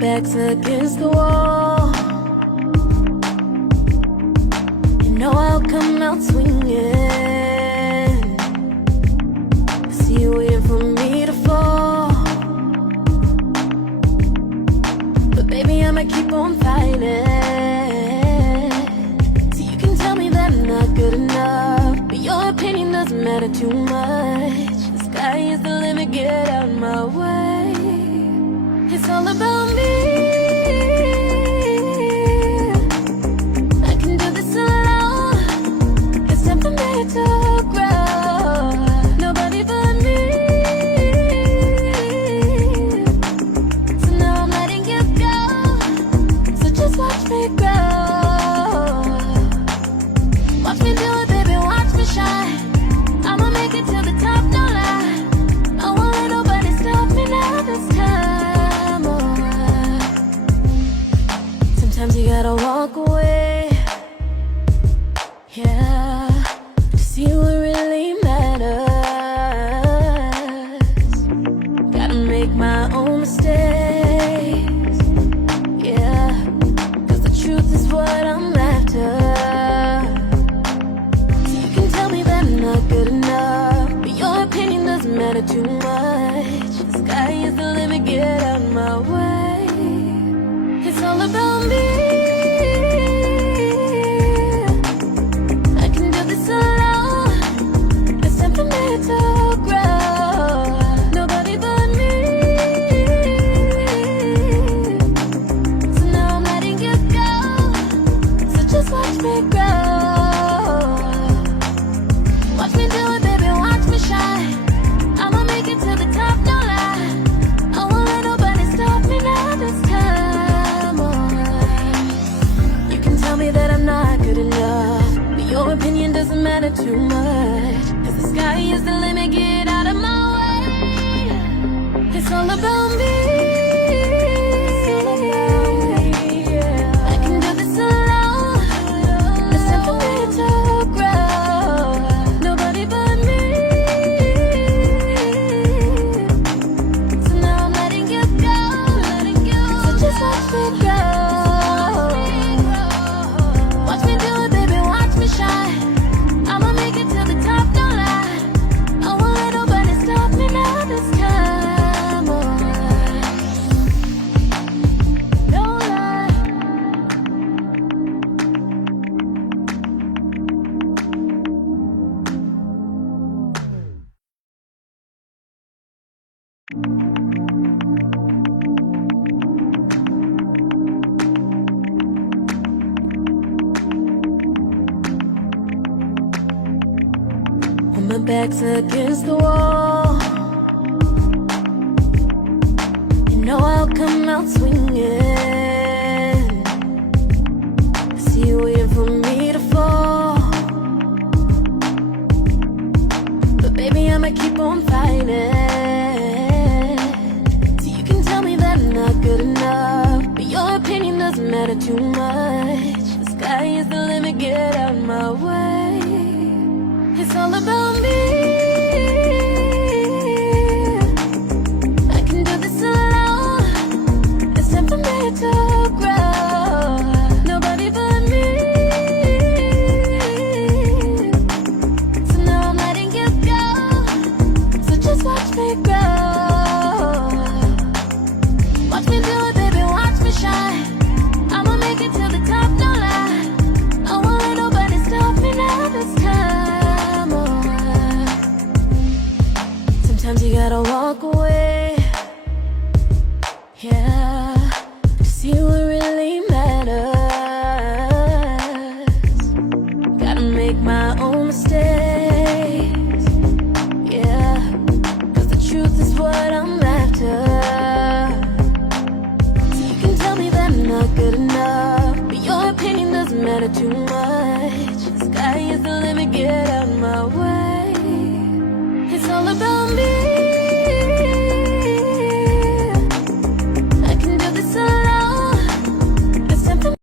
back's against the wall. You know I'll come out swinging. See you waiting for me to fall, but baby I'ma keep on fighting. So you can tell me that I'm not good enough, but your opinion doesn't matter too much. The sky is the limit, get out of my way. It's all about me. I can do this alone. It's time for me to grow. Nobody but me. So now I'm letting you go. So just watch me grow. Watch me do it, baby, watch me shine. I'ma make it to the top, no lie. I won't let nobody stop me now this time. Sometimes you gotta walk away, yeah, to see what really matters. Gotta make my own mistakes, yeah, cause the truth is what I'm after. So you can tell me that I'm not good enough, but your opinion doesn't matter too much. The sky is the limit, get out of my way. It's all about me. I can do this alone. It's time for me to grow. Nobody but me. So now I'm letting you go. So just watch me grow. Watch me do it, baby, watch me shine. I'ma make it to the top, no lie. I won't let nobody stop me now this time. You can tell me that I'm not good enough, but your opinion doesn't matter too much. Cause the sky is the limit, get out of my way. It's all about me. I can do this alone. It's time for me to grow. Nobody but me. So now I'm letting you go. So just watch me grow. Watch me do it, baby, watch me shine. I'ma make it to the top, no lie. I won't let nobody stop me now this time. No lie. When my back's against the wall, you know I'll come out swinging. See you waiting for me to fall, but baby I'ma keep on fighting. So you can tell me that I'm not good enough, but your opinion doesn't matter too much. The sky is the limit, get out of my way. It's all about me. I can do this alone. It's time for me to grow. Nobody but me. So now I'm letting you go. So just watch me grow. Watch me do it, baby, watch me shine. I'ma make it to the top, no lie. I won't let nobody stop me now this time. Sometimes you gotta walk away, yeah, to see what really matters. Gotta make my own mistakes, yeah, cause the truth is what I'm after. So you can tell me that I'm not good enough, but your opinion doesn't matter too much.